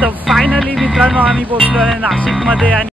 तर फायनली मित्रांनो आम्ही पोहोचलो आहे नाशिकमध्ये आणि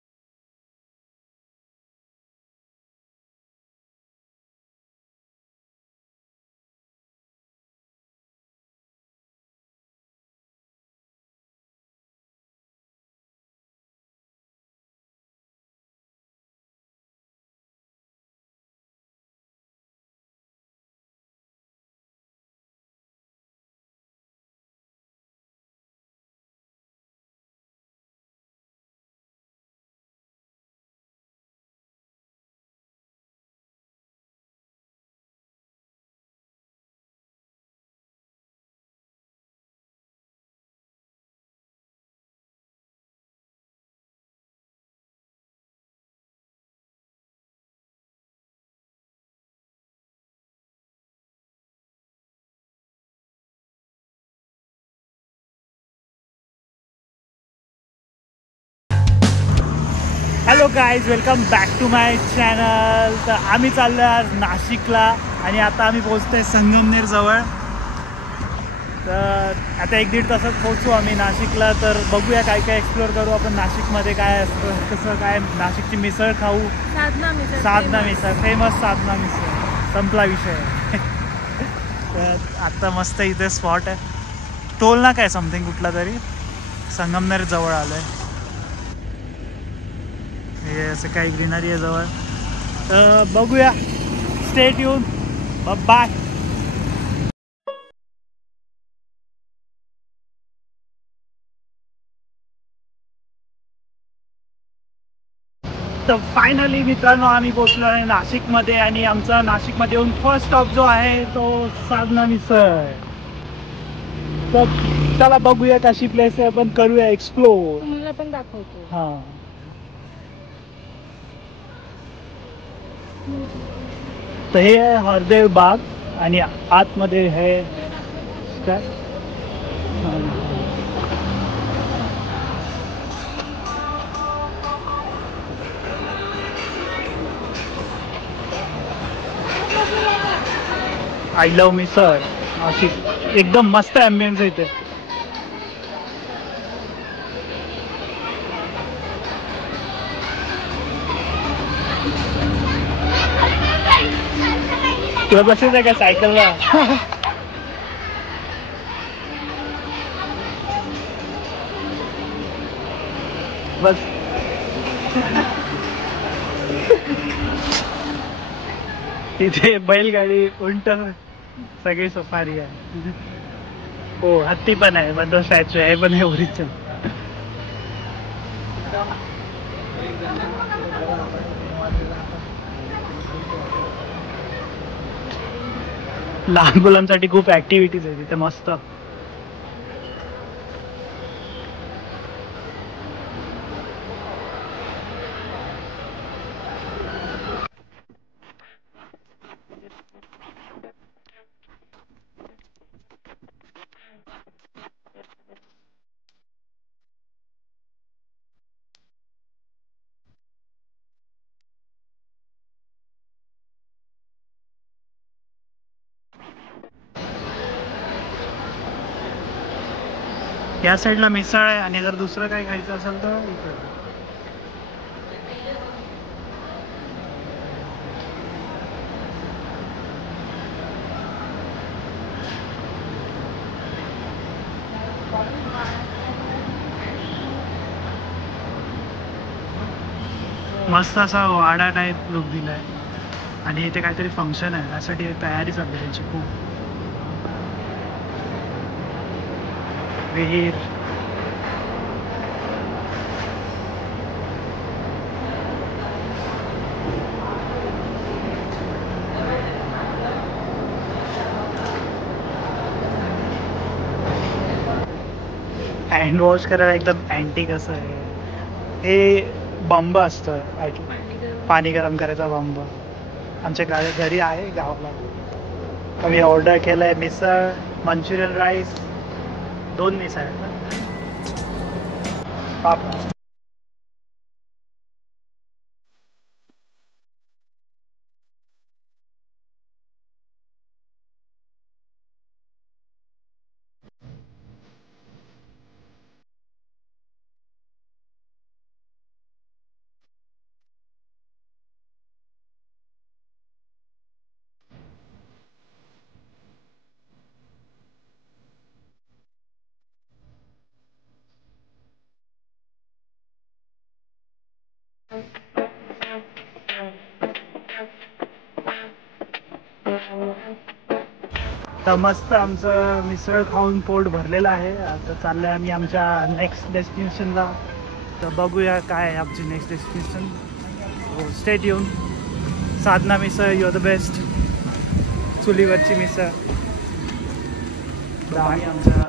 hello guys, welcome back to my channel. तर आम्ही चाललो आहे आज नाशिकला आणि आता आम्ही पोहोचतो आहे संगमनेर जवळ. तर आता 1-1.5 तासात पोहोचू आम्ही नाशिकला. तर बघूया काय काय एक्सप्लोअर करू आपण नाशिकमध्ये, काय असतं कसं काय. नाशिकची मिसळ खाऊ, साधना मिसळ फेमस, साधना मिसळ संपला विषय. तर आता मस्त इथे स्पॉट आहे, टोल ना काय समथिंग कुठला तरी, संगमनेर जवळ आलं आहे. हे असं काही ग्रीनरी आहे जवळ. तर बघूया, स्टे ट्यून, बाय. तर फायनली मित्रांनो आम्ही पोहोचलो आहे नाशिकमध्ये आणि आमचा नाशिकमध्ये येऊन फर्स्ट स्टॉप जो आहे तो साधना मिसळ. तर चला बघूया कशी प्लेस आहे, आपण करूया एक्सप्लोर, तुम्हाला पण दाखवतो. हां, तर हे आहे हरदेव बाग आणि आतमध्ये हे काय आय लव्ह मिसळ नाशिक. एकदम मस्त ॲम्बियन्स आहे इथे. तुला बसेल आहे का सायकलला? बस. तिथे बैलगाडी, उंट, सगळी सफारी आहे. हो, हत्ती पण आहे, बद्ध स्टॅच्यू आहे, पण हे ओरिजिनल. लहान मुलांसाठी खूप ऍक्टिव्हिटीज आहे तिथे मस्त. या साईडला मिसळ आहे आणि जर दुसरं काही खायचं असेल तर इकडे. मस्त असा वाडा टाईप लुक दिलाय आणि इथे काहीतरी फंक्शन आहे, त्यासाठी तयारी चालली त्यांची खूप. विहीर, हँड वॉश करायला एकदम अँटिक असं आहे. हे बंब असतं, पाणी गरम करायचा बंब. आमच्या घरी आहे गावाला. आम्ही ऑर्डर केलंय मिसळ, मंचुरियन राईस, 2 मिसळ पाप. आता मस्त आमचं मिसळ खाऊन पोट भरलेलं आहे. आता चाललंय आम्ही आमच्या नेक्स्ट डेस्टिनेशनला. तर बघूया काय आहे आमची next destination. So stay tuned. Sadhana Misal, you are the best. चुलीवरची मिसळ आणि आमच्या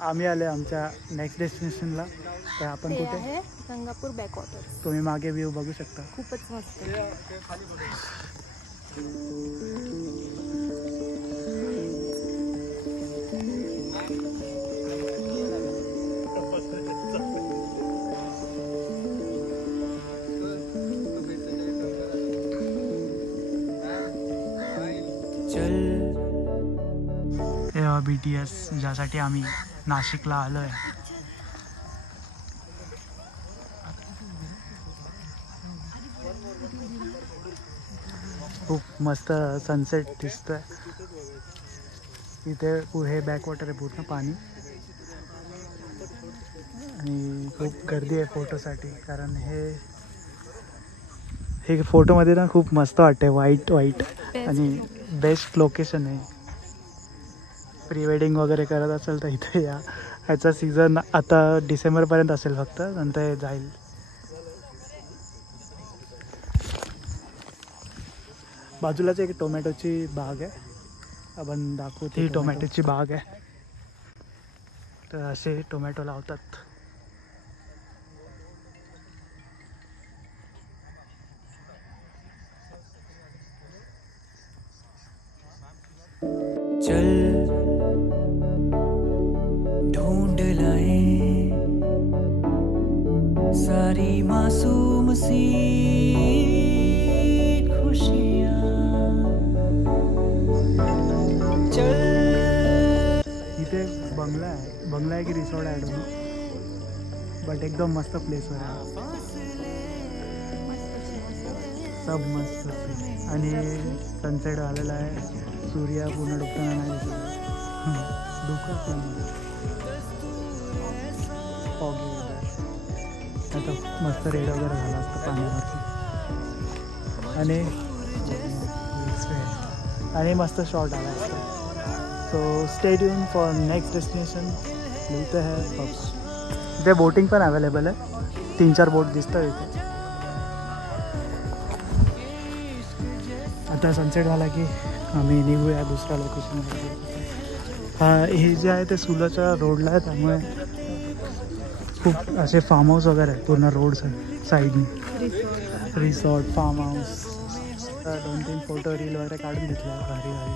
आम्ही आले आमच्या नेक्स्ट डेस्टिनेशनला. तर आपण कुठे आहे? गंगापूर बॅकवॉटर. तुम्ही मागे व्ह्यू बघू शकता. खूपच मस्त. BTS ज्यासाठी आम्ही नाशिकला आलो आहे. खूप मस्त सनसेट दिसतोय इथे. हे बॅकवॉटर आहे पूर्ण पाणी आणि खूप गर्दी आहे फोटोसाठी. कारण हे फोटोमध्ये ना खूप मस्त वाटते. व्हाईट आणि बेस्ट लोकेशन आहे. प्री वेडिंग वगैरे करत असेल तर इथे या. ह्याचा सीझन आता डिसेंबरपर्यंत असेल फक्त, नंतर जाईल. बाजूलाच एक टोमॅटोची बाग आहे, आपण दाखवू. ती टोमॅटोची बाग आहे. तर असे टोमॅटो लावतात. चल ढूंढ लाए सारी मासूम सी खुशियाँ. चल इथे बंगला आहे की रिसॉर्ट आहे डोंट बट एकदम मस्त प्लेसवर आहे. सब मस्त आणि सनसेट आलेला आहे. सूर्य पूर्ण डुबताना नाही दिसत. आता मस्त रेड वगैरे झाला असतं पाण्यावरती आणि मस्त शॉट आला असता. So stay tune for next destination. मिळते है पब्स. इथे बोटिंग पण अवेलेबल आहे. 3-4 बोट दिसतात इथे. आता सनसेट झाला की आम्ही निघूया दुसऱ्या लोकेशनवर. हे जे आहे ते सुलाच्या रोडला आहे त्यामुळे खूप असे फार्म हाऊस वगैरे आहेत पूर्ण रोड साईडने. Resort farm house 2-3 photo reel वगैरे काढून घेतला भारी भारी.